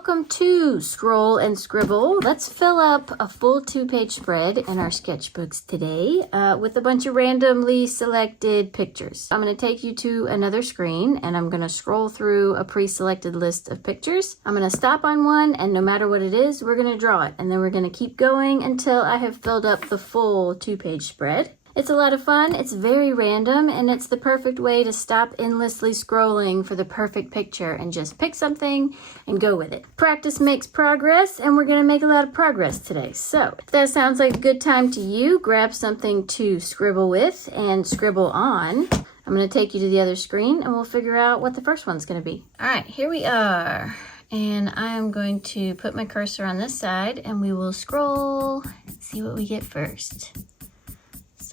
welcome to Scroll and Scribble. Let's fill up a full 2-page spread in our sketchbooks today with a bunch of randomly selected pictures. I'm going to take you to another screen and I'm going to scroll through a pre-selected list of pictures. I'm going to stop on one, and no matter what it is, we're going to draw it, and then we're going to keep going until I have filled up the full 2-page spread. It's a lot of fun, it's very random, and it's the perfect way to stop endlessly scrolling for the perfect picture and just pick something and go with it. Practice makes progress, and we're gonna make a lot of progress today. So, if that sounds like a good time to you, grab something to scribble with and scribble on. I'm gonna take you to the other screen and we'll figure out what the first one's gonna be. All right, here we are. And I'm going to put my cursor on this side and we will scroll and see what we get first.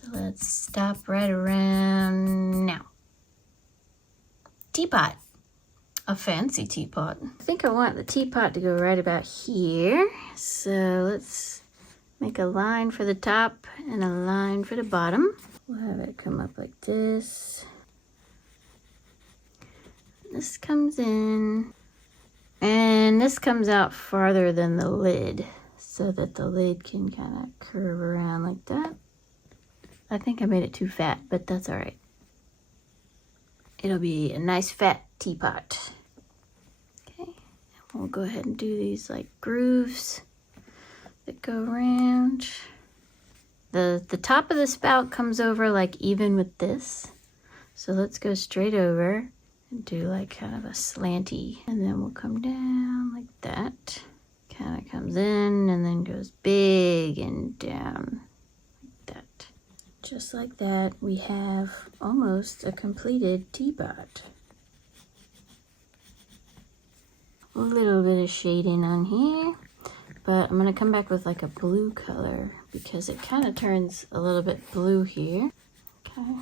Let's stop right around now. Teapot. A fancy teapot. I think I want the teapot to go right about here. So let's make a line for the top and a line for the bottom. We'll have it come up like this. This comes in. And this comes out farther than the lid so that the lid can kind of curve around like that. I think I made it too fat, but that's all right. It'll be a nice fat teapot. Okay, we'll go ahead and do these like grooves that go around. The top of the spout comes over like even with this. So let's go straight over and do like kind of a slanty. And then we'll come down like that. Kind of comes in and then goes big and down like that. Just like that, we have almost a completed teapot. A little bit of shading on here, but I'm gonna come back with like a blue color because it kind of turns a little bit blue here. Okay.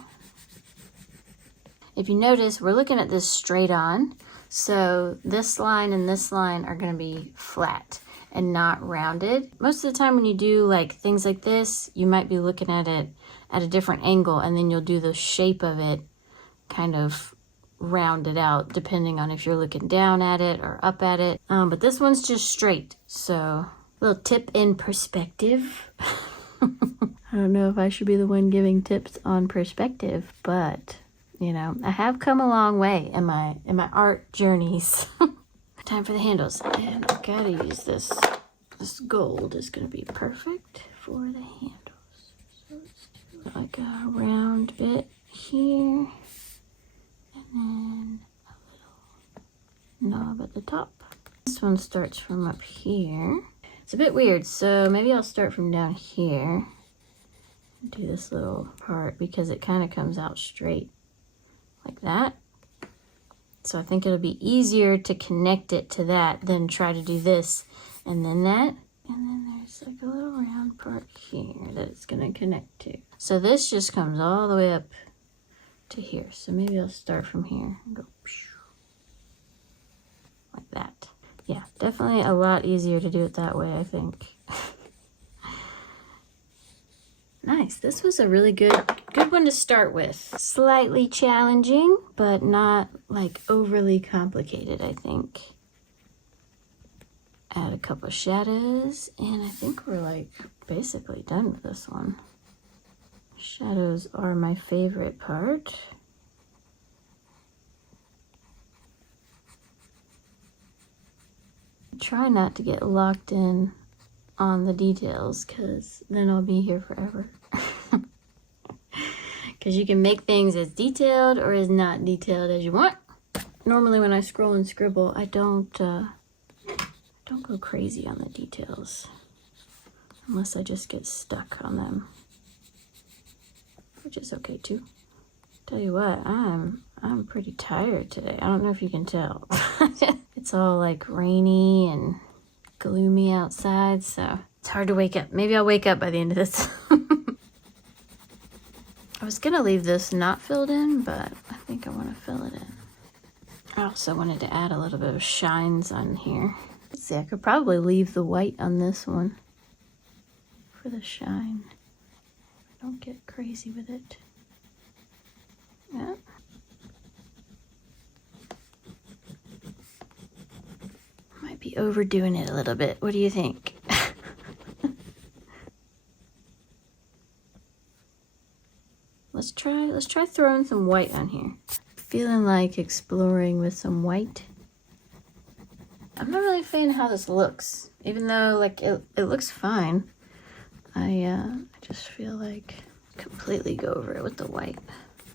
If you notice, we're looking at this straight on, so this line and this line are gonna be flat and not rounded. Most of the time when you do like things like this, you might be looking at it at a different angle, and then you'll do the shape of it kind of rounded out depending on if you're looking down at it or up at it. But this one's just straight, so little tip in perspective. I don't know if I should be the one giving tips on perspective, but you know, I have come a long way in my art journeys. Time for the handles, and I gotta use this. This gold is gonna be perfect for the handles. So let's do like a round bit here, and then a little knob at the top. This one starts from up here. It's a bit weird, so maybe I'll start from down here and do this little part because it kind of comes out straight like that. So I think it'll be easier to connect it to that than try to do this and then that. And then there's like a little round part here that it's gonna connect to. So this just comes all the way up to here. So maybe I'll start from here and go like that. Yeah, definitely a lot easier to do it that way, I think. Nice, this was a really good one to start with. Slightly challenging, but not like overly complicated, I think. Add a couple shadows, and I think we're like basically done with this one. Shadows are my favorite part. Try not to get locked in on the details, because then I'll be here forever. Because you can make things as detailed or as not detailed as you want. Normally when I scroll and scribble, I don't go crazy on the details unless I just get stuck on them, which is okay too. Tell you what, I'm pretty tired today. I don't know if you can tell. It's all like rainy and gloomy outside, so it's hard to wake up. Maybe I'll wake up by the end of this. I was gonna leave this not filled in, but I think I want to fill it in. I also wanted to add a little bit of shines on here. Let's see, I could probably leave the white on this one for the shine. Don't get crazy with it. Yeah. Might be be overdoing it a little bit. What do you think? Let's try throwing some white on here. Feeling like exploring with some white. I'm not really a fan of how this looks, even though like it looks fine. I just feel like completely go over it with the white.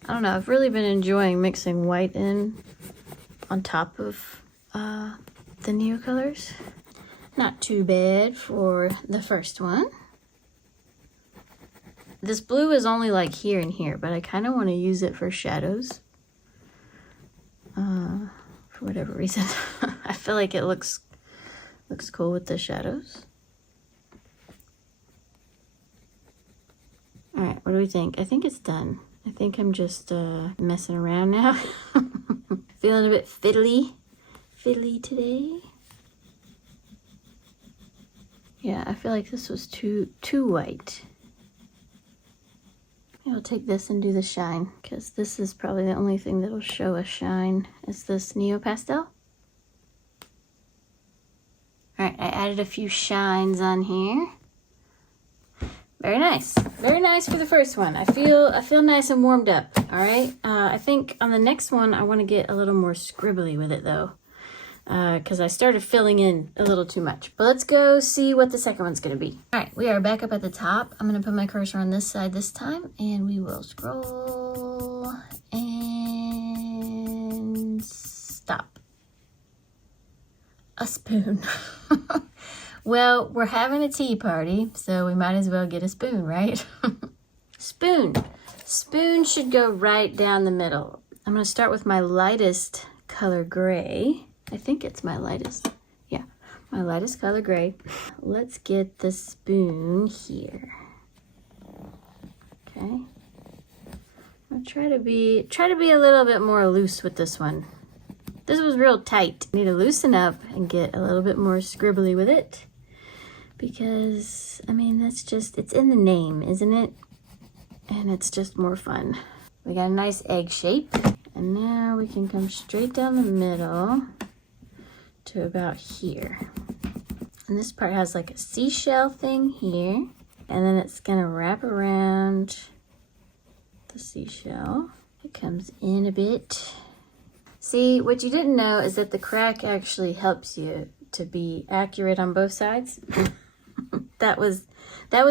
I don't know, I've really been enjoying mixing white in on top of the Neocolors. Not too bad for the first one. This blue is only like here and here, but I kind of want to use it for shadows. For whatever reason. I feel like it looks cool with the shadows. All right, what do we think? I think it's done. I think I'm just messing around now. Feeling a bit fiddly today. Yeah, I feel like this was too white. I'll take this and do the shine, because this is probably the only thing that'll show a shine is this Neo Pastel. All right, I added a few shines on here. Very nice for the first one. I feel nice and warmed up. All right, I think on the next one I want to get a little more scribbly with it though, because I started filling in a little too much. But let's go see what the second one's gonna be. All right, we are back up at the top. I'm gonna put my cursor on this side this time, and we will scroll and stop. A spoon. Well, we're having a tea party, so we might as well get a spoon, right? Spoon. Spoon should go right down the middle. I'm gonna start with my lightest color gray. I think it's my lightest. Yeah, my lightest color gray. Let's get the spoon here. Okay. I'll try to be a little bit more loose with this one. This was real tight. I need to loosen up and get a little bit more scribbly with it. Because, I mean, that's just, it's in the name, isn't it? And it's just more fun. We got a nice egg shape. And now we can come straight down the middle to about here. And this part has like a seashell thing here. And then it's gonna wrap around the seashell. It comes in a bit. See, what you didn't know is that the crack actually helps you to be accurate on both sides. That was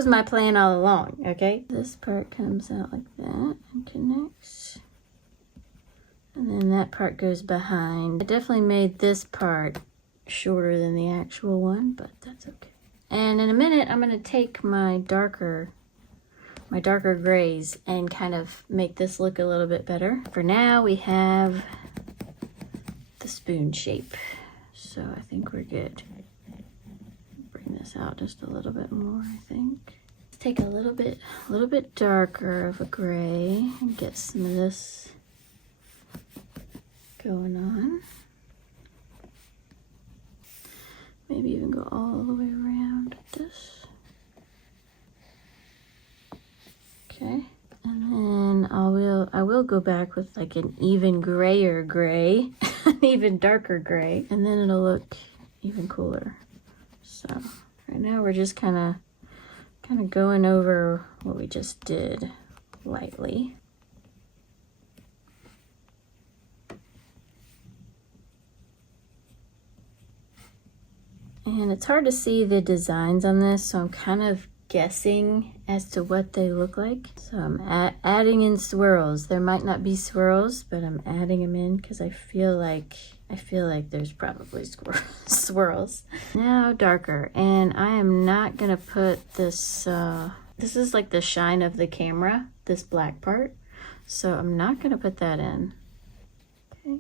my plan all along, okay? This part comes out like that and connects. And then that part goes behind. I definitely made this part shorter than the actual one, but that's okay. And in a minute, I'm gonna take my darker grays and kind of make this look a little bit better. For now, we have the spoon shape. So I think we're good. Bring this out just a little bit more, I think. Let's take a little bit darker of a gray and get some of this going on. Maybe even go all the way around with this. Okay. And then I will go back with like an even grayer gray, an even darker gray, and then it'll look even cooler. So right now we're just kind of going over what we just did lightly. And it's hard to see the designs on this, so I'm kind of guessing as to what they look like. So I'm adding in swirls. There might not be swirls, but I'm adding them in because I feel like there's probably swirls. Now darker, and I am not gonna put this. This is like the shine of the camera, this black part. So I'm not gonna put that in. Okay.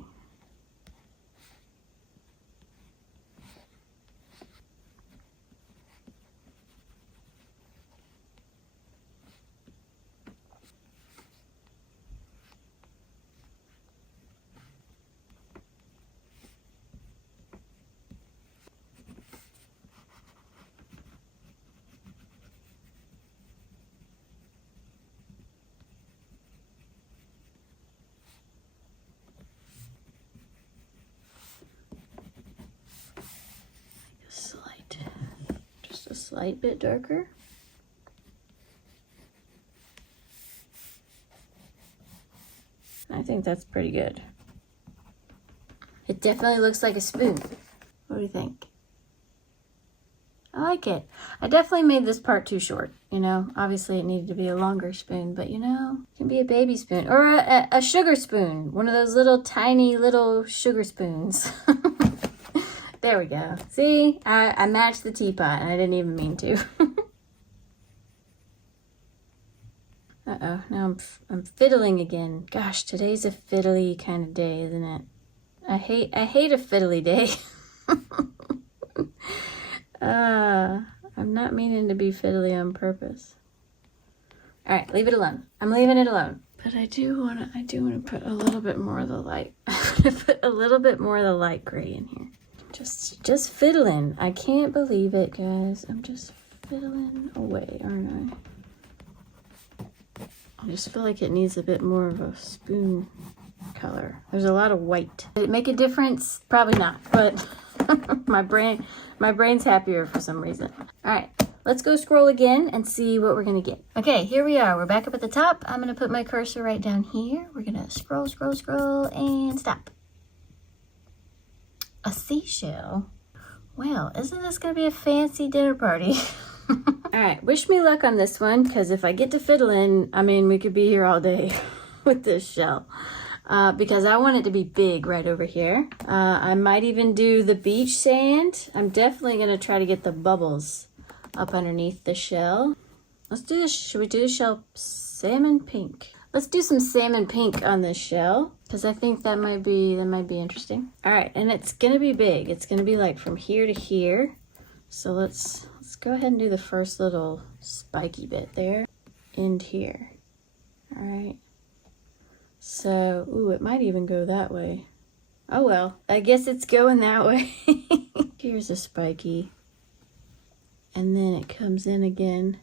slight bit darker. I think that's pretty good. It definitely looks like a spoon. What do you think? I like it. I definitely made this part too short, you know. Obviously it needed to be a longer spoon, but you know, it can be a baby spoon or a sugar spoon. One of those little tiny little sugar spoons. There we go. See, I matched the teapot and I didn't even mean to. Uh-oh, now I'm fiddling again. Gosh, today's a fiddly kind of day, isn't it? I hate a fiddly day. I'm not meaning to be fiddly on purpose. All right, leave it alone. I'm leaving it alone. But I do want to put a little bit more of the light. I'm going to put a little bit more of the light gray in here. Just fiddling. I can't believe it, guys. I'm just fiddling away, aren't I? I just feel like it needs a bit more of a spoon color. There's a lot of white. Did it make a difference? Probably not, but my brain's happier for some reason. All right, let's go scroll again and see what we're gonna get. Okay, here we are. We're back up at the top. I'm gonna put my cursor right down here. We're gonna scroll, scroll, scroll, and stop. A seashell? Well, isn't this gonna be a fancy dinner party? All right, wish me luck on this one, because if I get to fiddling, I mean, we could be here all day with this shell. Because I want it to be big right over here. I might even do the beach sand. I'm definitely going to try to get the bubbles up underneath the shell. Let's do this. Should we do the shell salmon pink? Let's do some salmon pink on this shell, because I think that might be interesting. All right, and it's going to be big. It's going to be like from here to here. So let's go ahead and do the first little spiky bit there. End here. All right. So, ooh, it might even go that way. Oh well, I guess it's going that way. Here's a spiky. And then it comes in again.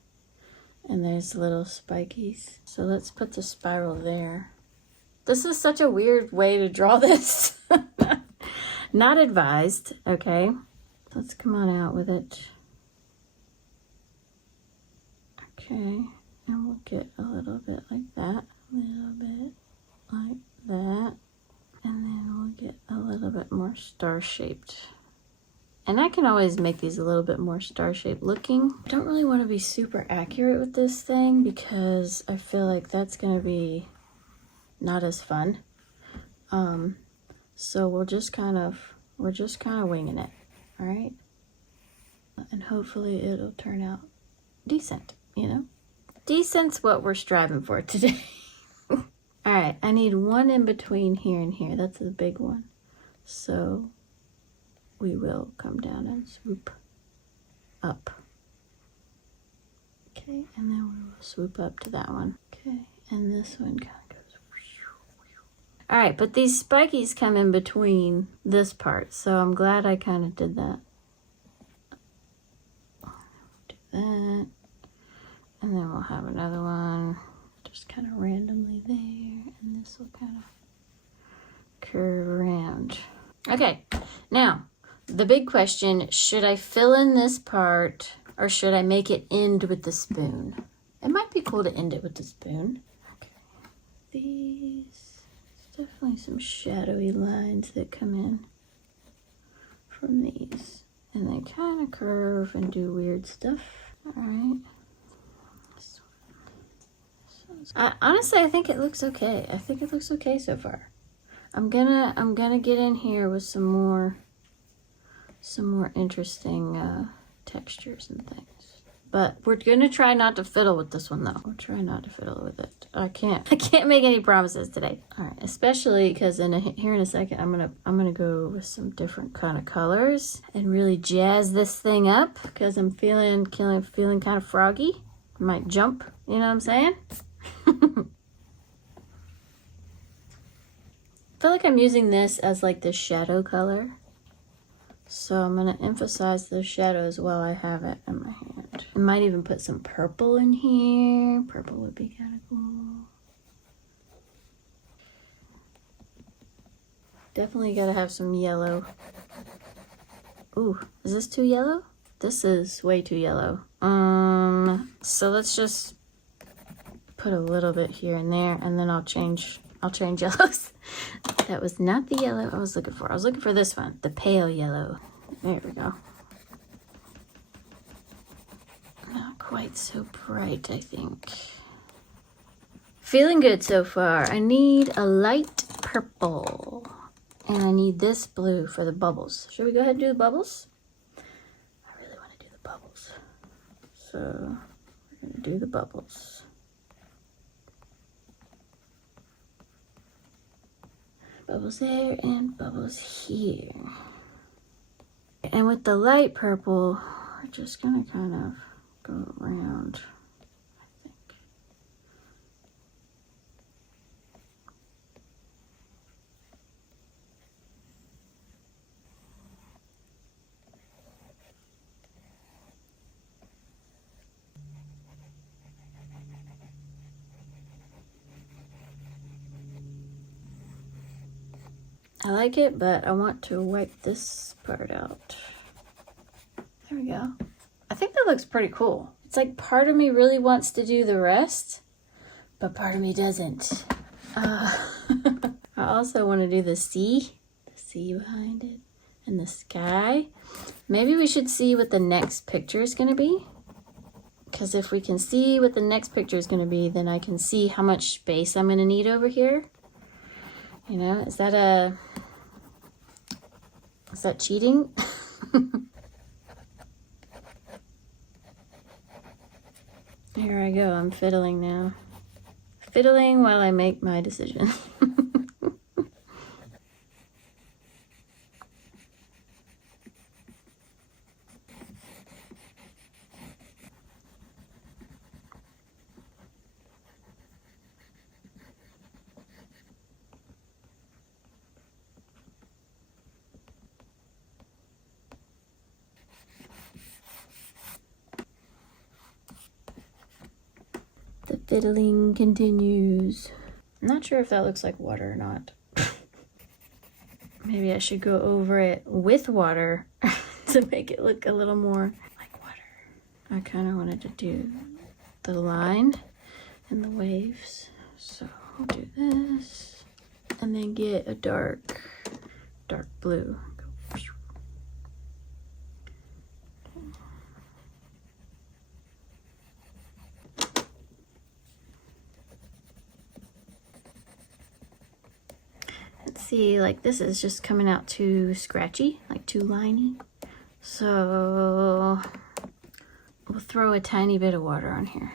And there's little spikies. So let's put the spiral there. This is such a weird way to draw this. Not advised, okay? Let's come on out with it. Okay, and we'll get a little bit like that. A little bit like that, and then we'll get a little bit more star-shaped. And I can always make these a little bit more star-shaped looking. I don't really want to be super accurate with this thing because I feel like that's going to be not as fun. So we're just kind of winging it, all right? And hopefully it'll turn out decent, you know? Decent's what we're striving for today. All right, I need one in between here and here. That's the big one. So we will come down and swoop up. Okay, and then we will swoop up to that one. Okay, and this one kind of goes. All right, but these spikies come in between this part, so I'm glad I kind of did that. Do that, and then we'll have another one. Just kind of randomly there, and this will kind of curve around. Okay, now the big question, should I fill in this part or should I make it end with the spoon? It might be cool to end it with the spoon. Okay, these, there's definitely some shadowy lines that come in from these, and they kind of curve and do weird stuff. All right. Honestly, I think it looks okay. I think it looks okay so far. I'm gonna get in here with some more interesting textures and things. But we're gonna try not to fiddle with this one though. We'll try not to fiddle with it. I can't make any promises today. All right, especially because here in a second I'm gonna go with some different kind of colors and really jazz this thing up because I'm feeling kind of froggy. I might jump. You know what I'm saying? I feel like I'm using this as like the shadow color. So I'm going to emphasize the shadows while I have it in my hand. I might even put some purple in here. Purple would be kind of cool. Definitely got to have some yellow. Ooh, is this too yellow? This is way too yellow. So let's just put a little bit here and there, and then I'll change yellows. That was not the yellow I was looking for. I was looking for this one, the pale yellow. There we go. Not quite so bright, I think. Feeling good so far. I need a light purple. And I need this blue for the bubbles. Should we go ahead and do the bubbles? I really want to do the bubbles. So we're going to do the bubbles. Bubbles there and bubbles here. And with the light purple, we're just going to kind of go around, I think. I like it, but I want to wipe this part out. There we go. I think that looks pretty cool. It's like part of me really wants to do the rest, but part of me doesn't. I also want to do the sea behind it, and the sky. Maybe we should see what the next picture is going to be. Because if we can see what the next picture is going to be, then I can see how much space I'm going to need over here. You know, is that cheating? Here I go, I'm fiddling now. Fiddling while I make my decision. The fiddling continues. I'm not sure if that looks like water or not. Maybe I should go over it with water to make it look a little more like water. I kind of wanted to do the line and the waves. So I'll do this and then get a dark blue. See, like this is just coming out too scratchy, like too liney. So we'll throw a tiny bit of water on here.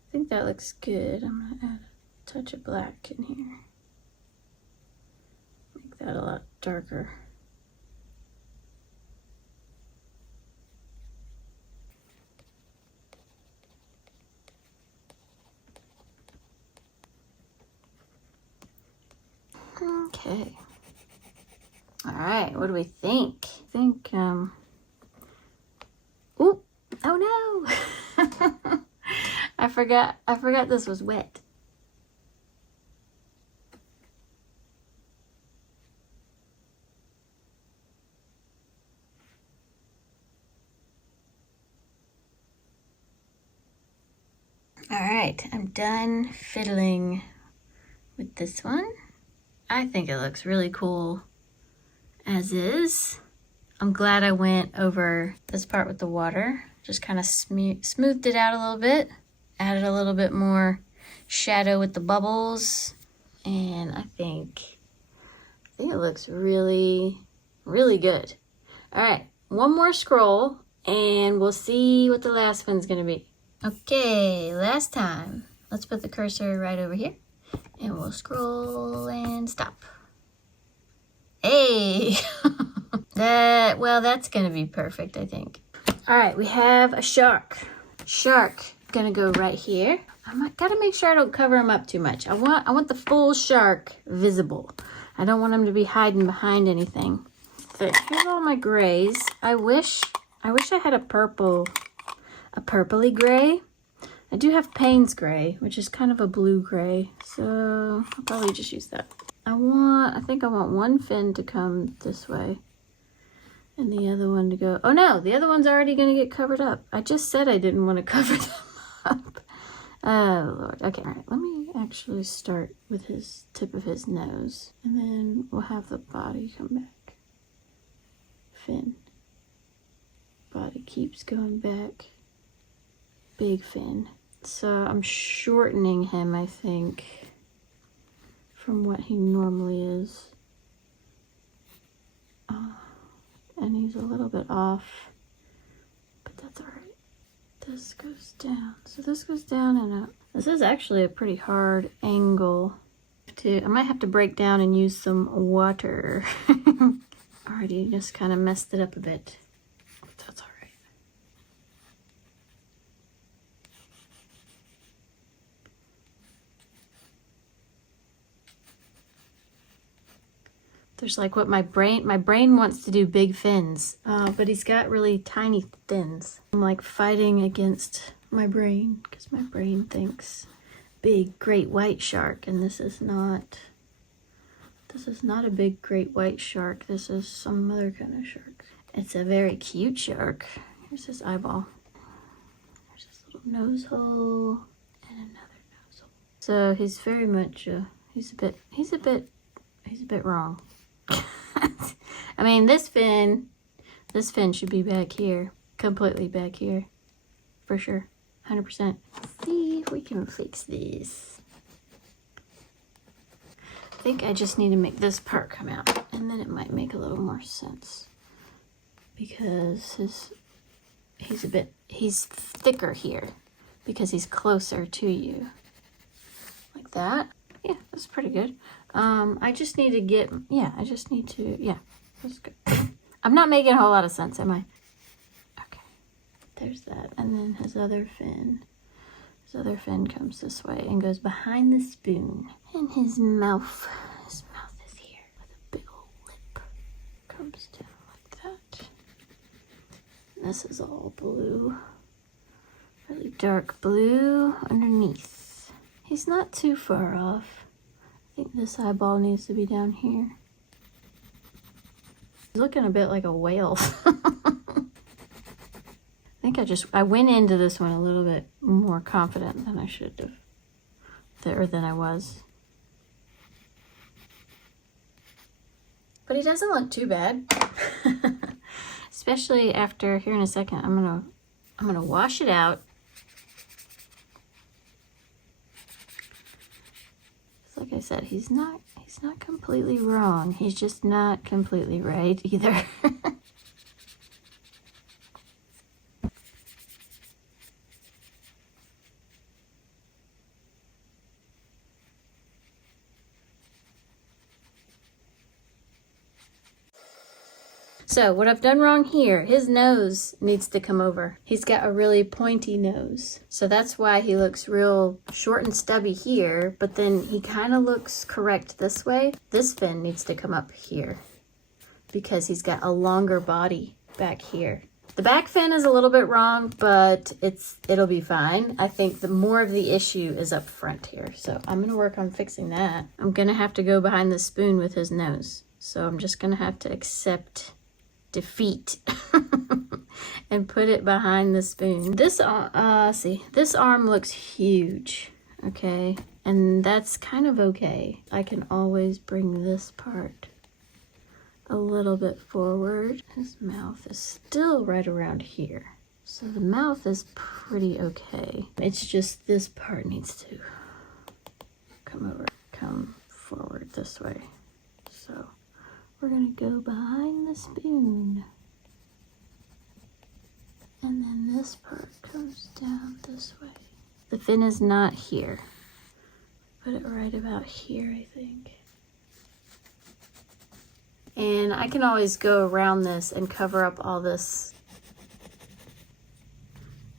I think that looks good. I'm gonna add a touch of black in here. Make that a lot darker. Okay. All right, what do we think? I think, ooh, oh no! I forgot this was wet. All right, I'm done fiddling with this one. I think it looks really cool as is. I'm glad I went over this part with the water. Just kind of smoothed it out a little bit. Added a little bit more shadow with the bubbles. And I think it looks really, really good. All right, one more scroll and we'll see what the last one's gonna be. Okay, last time. Let's put the cursor right over here and we'll scroll and stop. Hey, that's gonna be perfect, I think. All right, we have a shark. Shark, gonna go right here. gotta make sure I don't cover him up too much. I want the full shark visible. I don't want him to be hiding behind anything. So here's all my grays. I wish I had a purpley gray. I do have Payne's gray, which is kind of a blue gray. So I'll probably just use that. I think I want one fin to come this way. And the other one to go, oh no, the other one's already gonna get covered up. I just said I didn't want to cover them up. Oh Lord, okay, all right, let me actually start with his tip of his nose. And then we'll have the body come back. Fin. Body keeps going back. Big fin. So I'm shortening him, I think, from what he normally is. And he's a little bit off, but that's all right. This goes down. So this goes down and up. This is actually a pretty hard angle. I might have to break down and use some water. Already just kind of messed it up a bit. That's all right. There's like what my brain wants to do big fins, but he's got really tiny fins. I'm like fighting against my brain because my brain thinks big great white shark, and this is not a big great white shark. This is some other kind of shark. It's a very cute shark. Here's his eyeball. There's his little nose hole and another nose hole. So he's very much he's a bit wrong. I mean, this fin should be back here, completely back here, for sure, 100%. Let's see if we can fix this. I think I just need to make this part come out, and then it might make a little more sense, because he's thicker here, because he's closer to you, like that. Yeah, that's pretty good. I just need to get, that's good. I'm not making a whole lot of sense, am I? Okay, there's that. And then his other fin comes this way and goes behind the spoon. And his mouth is here with a big old lip. Comes down like that. And this is all blue, really dark blue underneath. He's not too far off. I think this eyeball needs to be down here. He's looking a bit like a whale. I think I went into this one a little bit more confident than I should have. Or than I was. But he doesn't look too bad. Especially after, here in a second, I'm gonna wash it out. Like I said, he's not completely wrong. He's just not completely right either. So what I've done wrong here, his nose needs to come over. He's got a really pointy nose. So that's why he looks real short and stubby here, but then he kind of looks correct this way. This fin needs to come up here because he's got a longer body back here. The back fin is a little bit wrong, but it'll be fine. I think the more of the issue is up front here. So I'm gonna work on fixing that. I'm gonna have to go behind the spoon with his nose. So I'm just gonna have to accept defeat and put it behind the spoon. This arm looks huge, okay, and that's kind of okay. I can always bring this part a little bit forward. His mouth is still right around here, so the mouth is pretty okay. It's just this part needs to come forward this way. So we're gonna go behind the spoon. And then this part comes down this way. The fin is not here. Put it right about here, I think. And I can always go around this and cover up all this.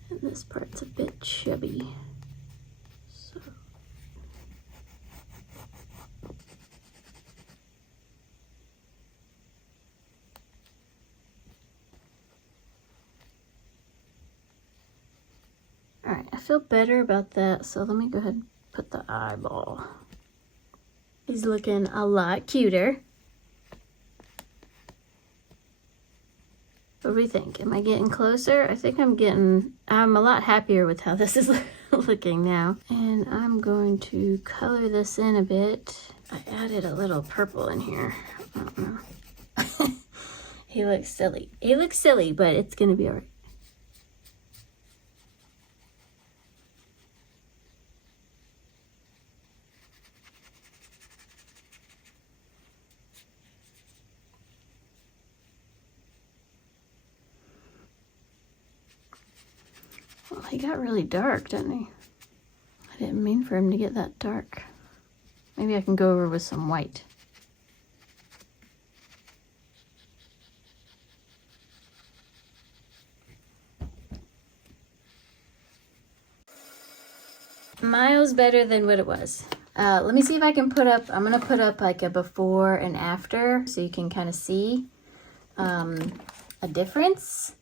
And this part's a bit chubby. right, I feel better about that. So let me go ahead and put the eyeball. He's looking a lot cuter. What do we think? Am I getting closer? I think I'm a lot happier with how this is looking now. And I'm going to color this in a bit. I added a little purple in here. I don't know. He looks silly. He looks silly, but it's gonna be all right. Well, he got really dark, didn't he? I didn't mean for him to get that dark. Maybe I can go over with some white. Miles better than what it was. Let me see if I can put up, I'm gonna put up like a before and after so you can kind of see a difference.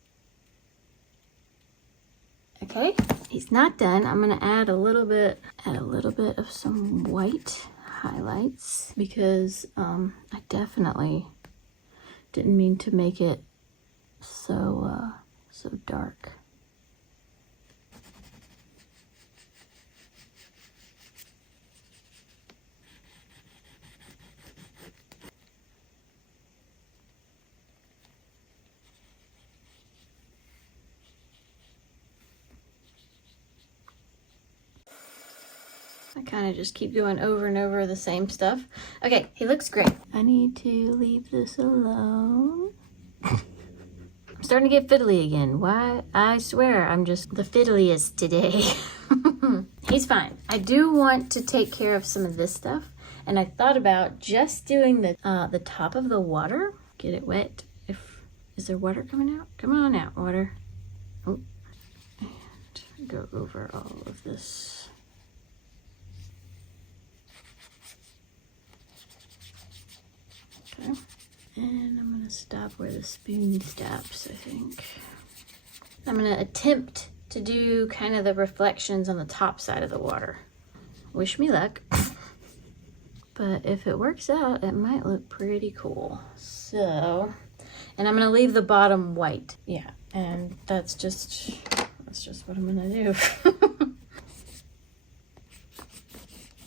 Okay, he's not done. I'm gonna add a little bit of some white highlights because I definitely didn't mean to make it so dark. I kind of just keep going over and over the same stuff. Okay, he looks great. I need to leave this alone. I'm starting to get fiddly again. Why? I swear, I'm just the fiddliest today. He's fine. I do want to take care of some of this stuff, and I thought about just doing the top of the water. Get it wet. Is there water coming out? Come on out, water. Oh. And go over all of this. Okay. And I'm gonna stop where the spoon stops, I think. I'm gonna attempt to do kind of the reflections on the top side of the water. Wish me luck. But if it works out, it might look pretty cool. So, and I'm gonna leave the bottom white. Yeah, and that's just what I'm gonna do.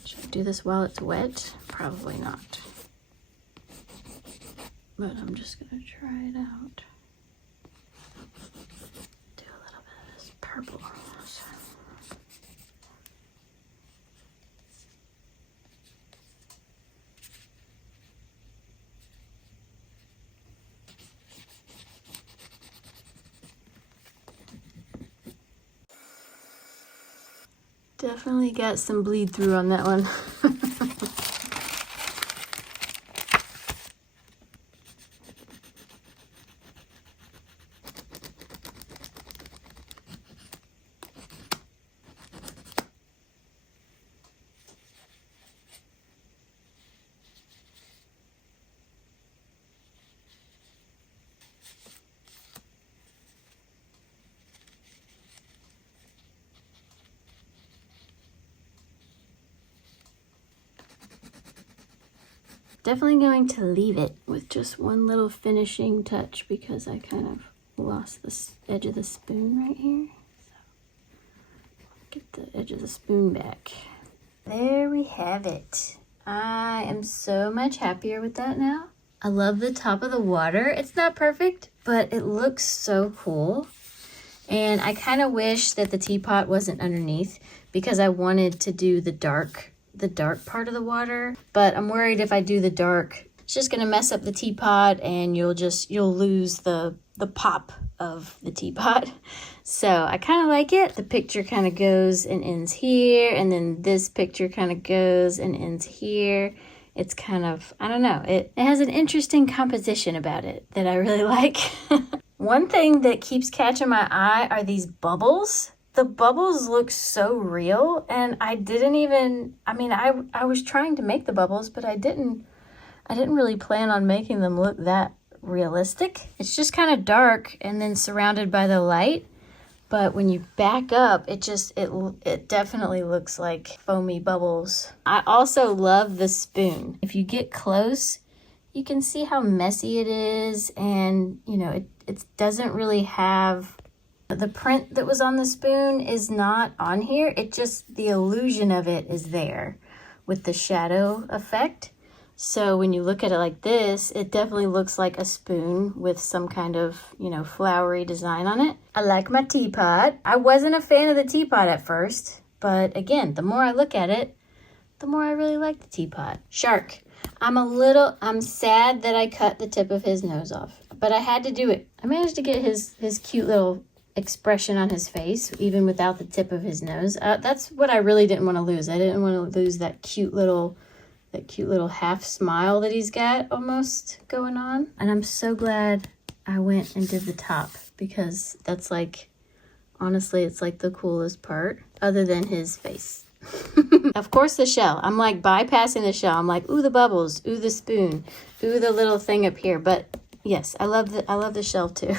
Should I do this while it's wet? Probably not. But I'm just gonna try it out. Do a little bit of this purple. Definitely got some bleed through on that one. Definitely going to leave it with just one little finishing touch because I kind of lost the edge of the spoon right here. So get the edge of the spoon back. There we have it. I am so much happier with that now. I love the top of the water. It's not perfect, but it looks so cool. And I kind of wish that the teapot wasn't underneath because I wanted to do the dark part of the water, but I'm worried if I do the dark, it's just gonna mess up the teapot and you'll lose the pop of the teapot. So I kind of like it. The picture kind of goes and ends here, and then this picture kind of goes and ends here. It's kind of, I don't know, it has an interesting composition about it that I really like. One thing that keeps catching my eye are these bubbles. The bubbles look so real, and I was trying to make the bubbles, but I didn't really plan on making them look that realistic. It's just kind of dark and then surrounded by the light, But when you back up, it definitely looks like foamy bubbles. I also love the spoon. If you get close, you can see how messy it is, and you know, it doesn't really have the print that was on the spoon is not on here. It just, the illusion of it is there with the shadow effect. So when you look at it like this, it definitely looks like a spoon with some kind of, you know, flowery design on it. I like my teapot. I wasn't a fan of the teapot at first, but again, the more I look at it, the more I really like the teapot. Shark. I'm sad that I cut the tip of his nose off, but I had to do it. I managed to get his cute little expression on his face, even without the tip of his nose. That's what I really didn't want to lose. I didn't want to lose that cute little half smile that he's got almost going on. And I'm so glad I went and did the top, because that's like, honestly, it's like the coolest part other than his face. Of course, the shell. I'm like bypassing the shell. I'm like, ooh, the bubbles, ooh, the spoon, ooh, the little thing up here. But yes, I love the shell too.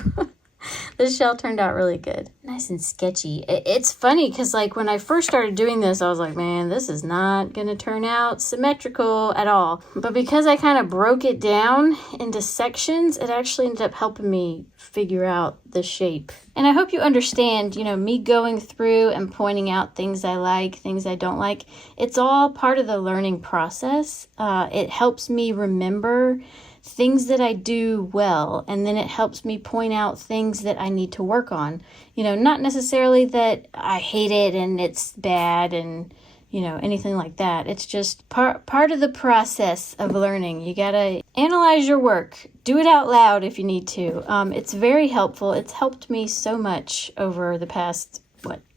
The shell turned out really good. Nice and sketchy. It's funny because like when I first started doing this, I was like, man, this is not going to turn out symmetrical at all. But because I kind of broke it down into sections, it actually ended up helping me figure out the shape. And I hope you understand, you know, me going through and pointing out things I like, things I don't like. It's all part of the learning process. It helps me remember things that I do well, and then it helps me point out things that I need to work on. You know, not necessarily that I hate it and it's bad and, you know, anything like that. It's just part of the process of learning. You gotta analyze your work. Do it out loud if you need to. It's very helpful. It's helped me so much over the past,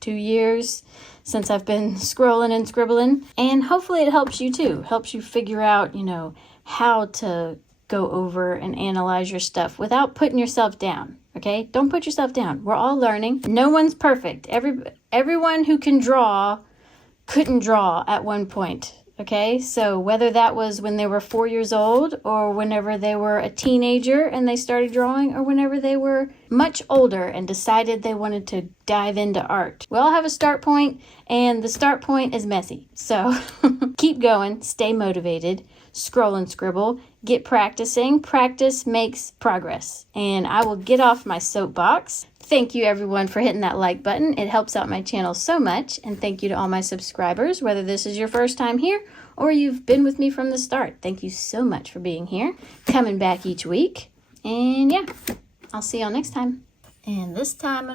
2 years since I've been scrolling and scribbling. And hopefully it helps you too. Helps you figure out, you know, how to go over and analyze your stuff without putting yourself down. Okay, don't put yourself down. We're all learning. No one's perfect. Everyone who can draw couldn't draw at one point. Okay, so whether that was when they were 4 years old, or whenever they were a teenager and they started drawing, or whenever they were much older and decided they wanted to dive into art. We all have a start point, and the start point is messy. So keep going, stay motivated, scroll and scribble, get practicing. Practice makes progress. And I will get off my soapbox. Thank you everyone for hitting that like button. It helps out my channel so much. And thank you to all my subscribers, whether this is your first time here or you've been with me from the start. Thank you so much for being here, coming back each week. And yeah, I'll see y'all next time. And this time,